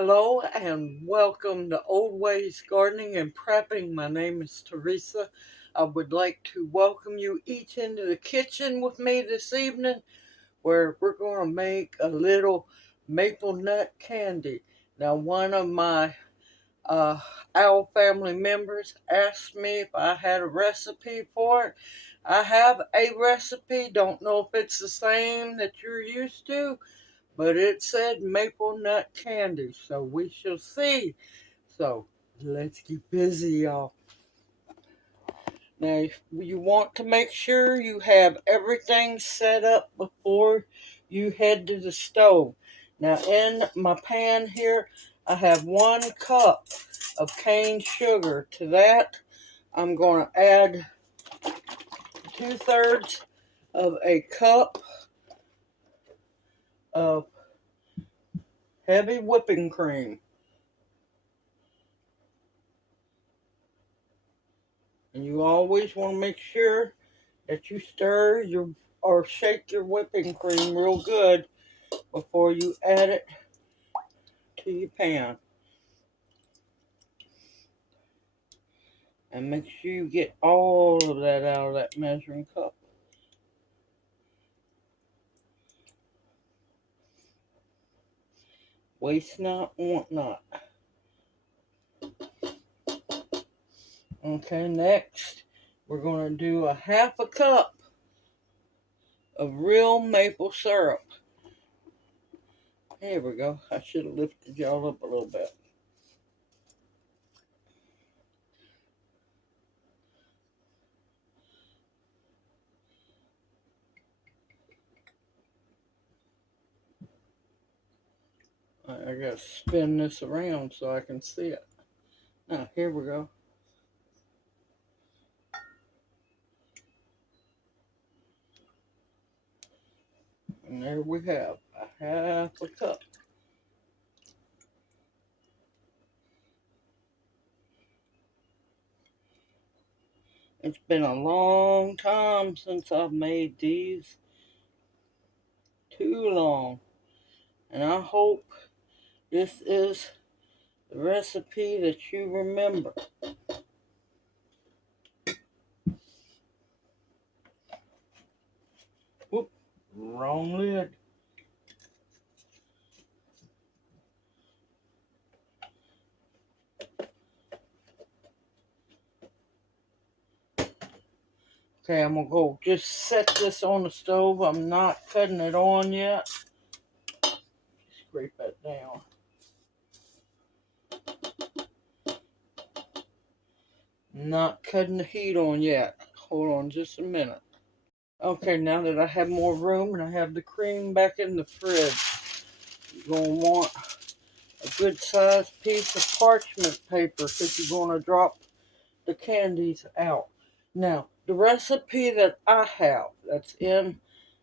Hello and welcome to Old Ways Gardening and Prepping. My name is Teresa. I would like to welcome you each into the kitchen with me this evening where we're going to make a little maple nut candy. Now one of my Owl family members asked me if I had a recipe for it. I have a recipe, don't know if it's the same that you're used to, but it said maple nut candy, so we shall see. So let's get busy, y'all. Now, you want to make sure you have everything set up before you head to the stove. Now, in my pan here, I have 1 cup of cane sugar. To that, I'm going to add 2/3 of a cup of heavy whipping cream. And you always want to make sure that you stir your or shake your whipping cream real good before you add it to your pan. And make sure you get all of that out of that measuring cup. Waste not, want not. Okay, next we're going to do a 1/2 cup of real maple syrup. Here we go. I should have lifted y'all up a little bit. I gotta spin this around so I can see it. Now, here we go. And there we have a 1/2 cup. It's been a long time since I've made these. Too long. And I hope this is the recipe that you remember. Whoop, wrong lid. Okay, I'm gonna go just set this on the stove. I'm not cutting it on yet. Scrape that down. Not cutting the heat on yet. Hold on just a minute. Okay, now that I have more room and I have the cream back in the fridge, you're gonna want a good sized piece of parchment paper because you're gonna drop the candies out. Now, the recipe that I have that's in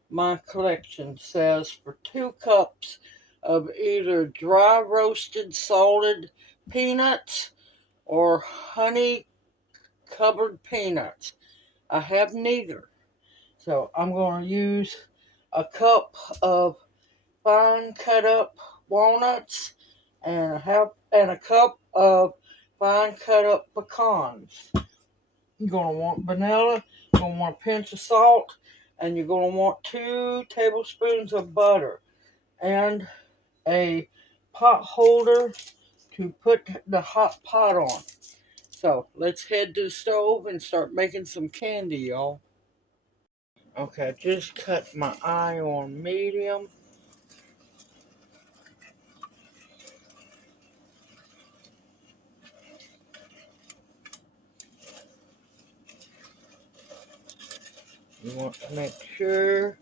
my collection says for 2 cups of either dry roasted salted peanuts or honey covered peanuts. I have neither. So I'm going to use a cup of fine cut up walnuts and a cup of fine cut up pecans. You're going to want vanilla, you're going to want a pinch of salt, and you're going to want 2 tablespoons of butter and a pot holder to put the hot pot on. So let's head to the stove and start making some candy, y'all. Okay, I just cut my eye on medium. You want to make sure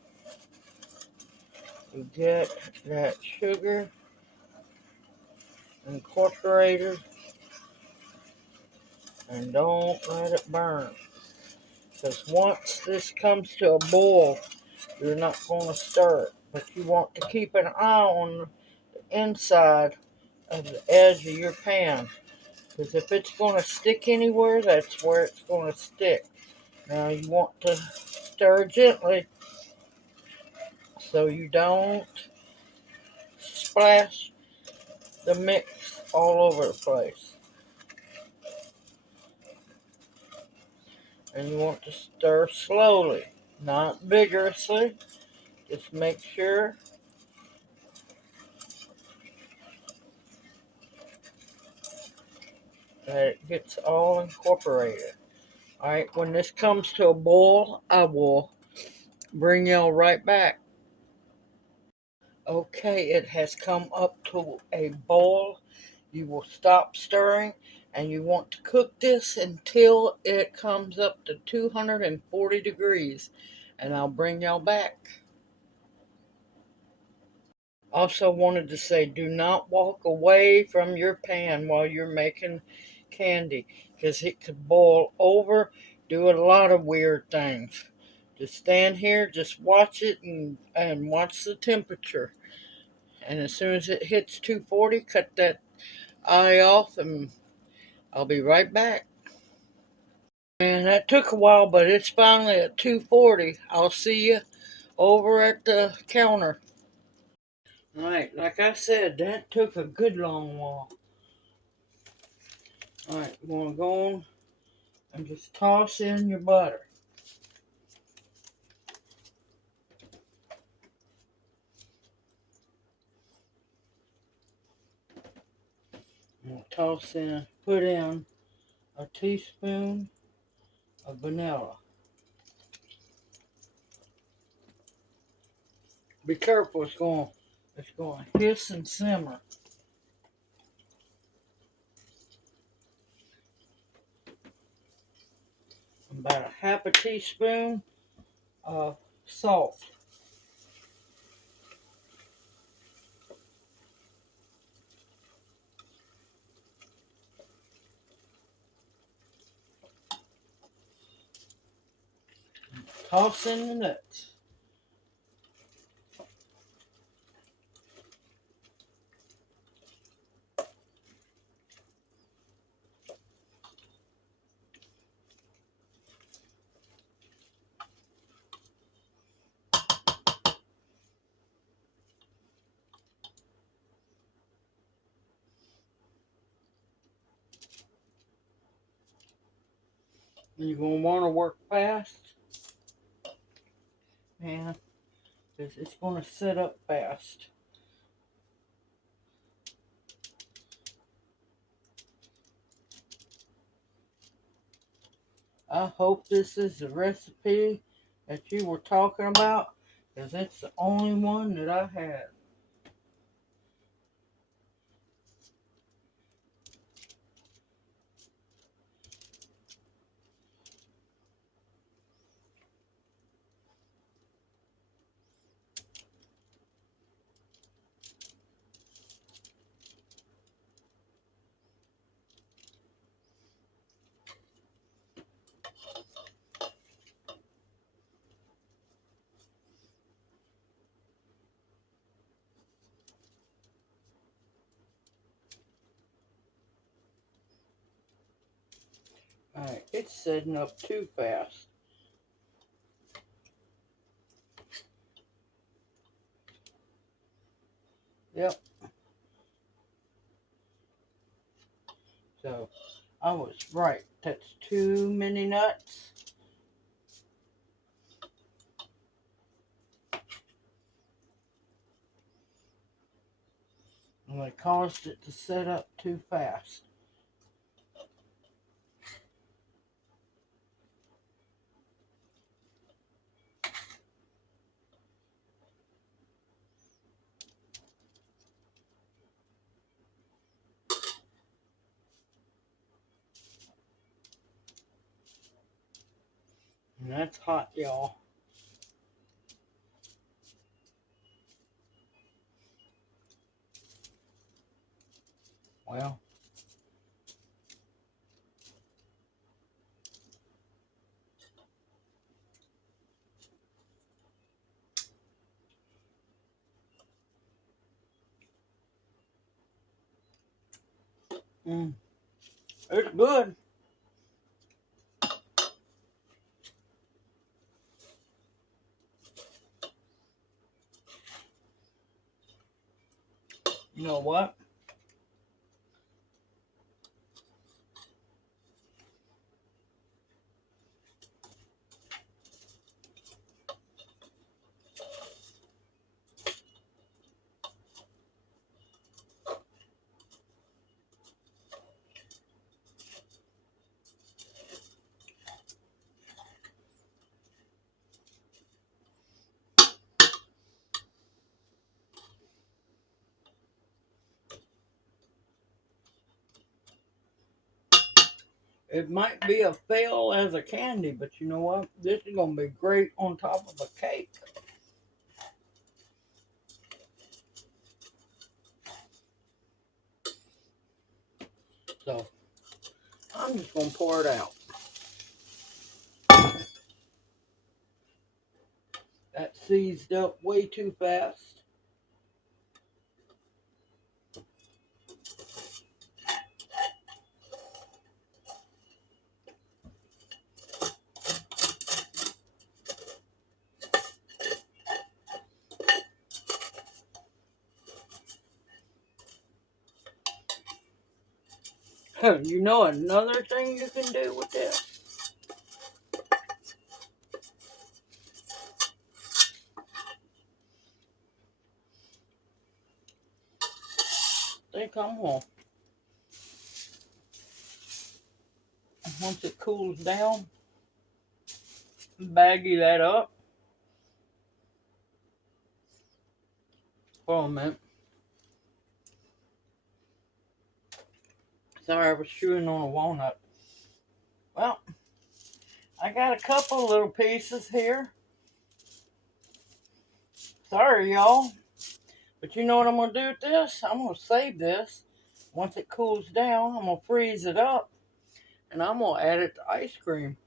you get that sugar incorporated and don't let it burn. Because once this comes to a boil, you're not going to stir it. But you want to keep an eye on the inside of the edge of your pan. Because if it's going to stick anywhere, that's where it's going to stick. Now you want to stir gently so you don't splash the mix all over the place. And you want to stir slowly, not vigorously. Just make sure that it gets all incorporated. Alright, when this comes to a boil, I will bring y'all right back. Okay, it has come up to a boil. You will stop stirring, and you want to cook this until it comes up to 240 degrees, and I'll bring y'all back. Also wanted to say, do not walk away from your pan while you're making candy, because it could boil over, do a lot of weird things. Just stand here, just watch it, and watch the temperature. And as soon as it hits 240, cut that eye off, and I'll be right back. And that took a while, but it's finally at 240. I'll see you over at the counter. Alright, like I said, that took a good long while. Alright, you want to go on and just toss in your butter. And toss in, put in a teaspoon of vanilla. Be careful, it's going to hiss and simmer. About a half a teaspoon of salt. Toss in the nuts. And you're going to want to work fast. And it's going to set up fast. I hope this is the recipe that you were talking about, because it's the only one that I had. Alright, it's setting up too fast. Yep. So, I was right. That's too many nuts. And I caused it to set up too fast. And that's hot, y'all. Well, it's good. You know what? It might be a fail as a candy, but you know what? This is going to be great on top of a cake. So, I'm just going to pour it out. That seized up way too fast. You know another thing you can do with this? I think I'm going to, once it cools down, baggy that up. Hold on a minute. Sorry, I was chewing on a walnut. Well, I got a couple little pieces here. Sorry, y'all. But you know what I'm going to do with this? I'm going to save this. Once it cools down, I'm going to freeze it up. And I'm going to add it to ice cream.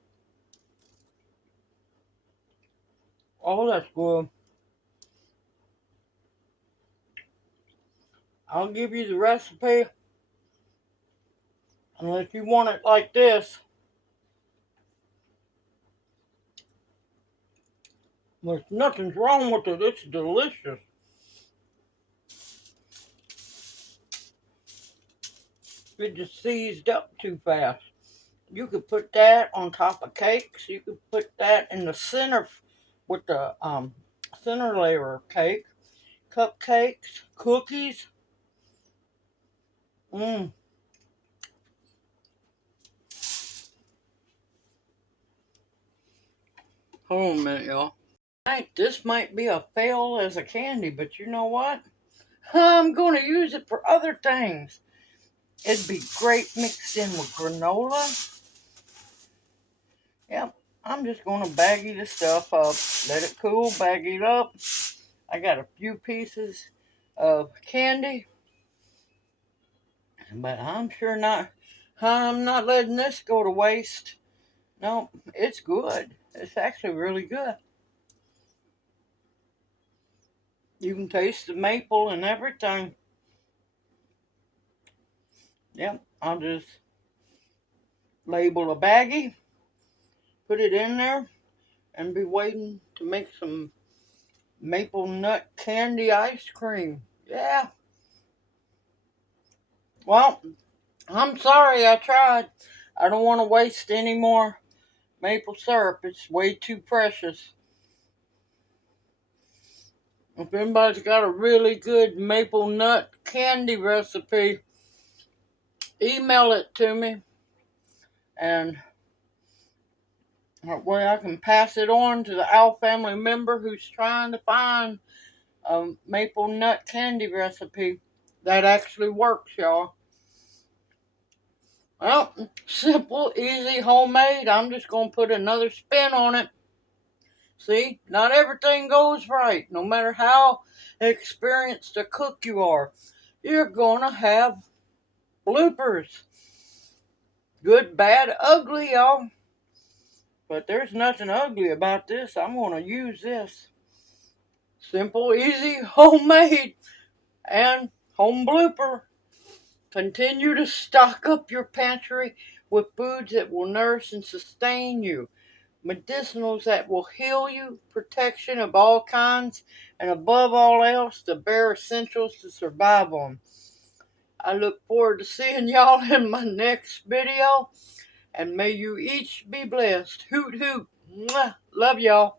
Oh, that's good. I'll give you the recipe. Unless you want it like this. There's nothing's wrong with it. It's delicious. It just seized up too fast. You could put that on top of cakes. You could put that in the center with the center layer of cake. Cupcakes, cookies. Hold on a minute, y'all. This might be a fail as a candy, but you know what? I'm going to use it for other things. It'd be great mixed in with granola. Yep, I'm just going to baggy the stuff up. Let it cool, baggy it up. I got a few pieces of candy. But I'm not letting this go to waste. No, it's good. It's actually really good. You can taste the maple and everything. Yep, I'll just label a baggie, put it in there, and be waiting to make some maple nut candy ice cream. Yeah. Well, I'm sorry I tried. I don't want to waste any more maple syrup. It's way too precious. If anybody's got a really good maple nut candy recipe, email it to me. And that way I can pass it on to the Owl family member who's trying to find a maple nut candy recipe that actually works, y'all. Well, simple, easy, homemade. I'm just going to put another spin on it. See, not everything goes right. No matter how experienced a cook you are, you're going to have bloopers. Good, bad, ugly, y'all. But there's nothing ugly about this. I'm going to use this. Simple, easy, homemade, and home blooper. Continue to stock up your pantry with foods that will nourish and sustain you. Medicinals that will heal you, protection of all kinds, and above all else, the bare essentials to survive on. I look forward to seeing y'all in my next video, and may you each be blessed. Hoot hoot. Mwah. Love y'all.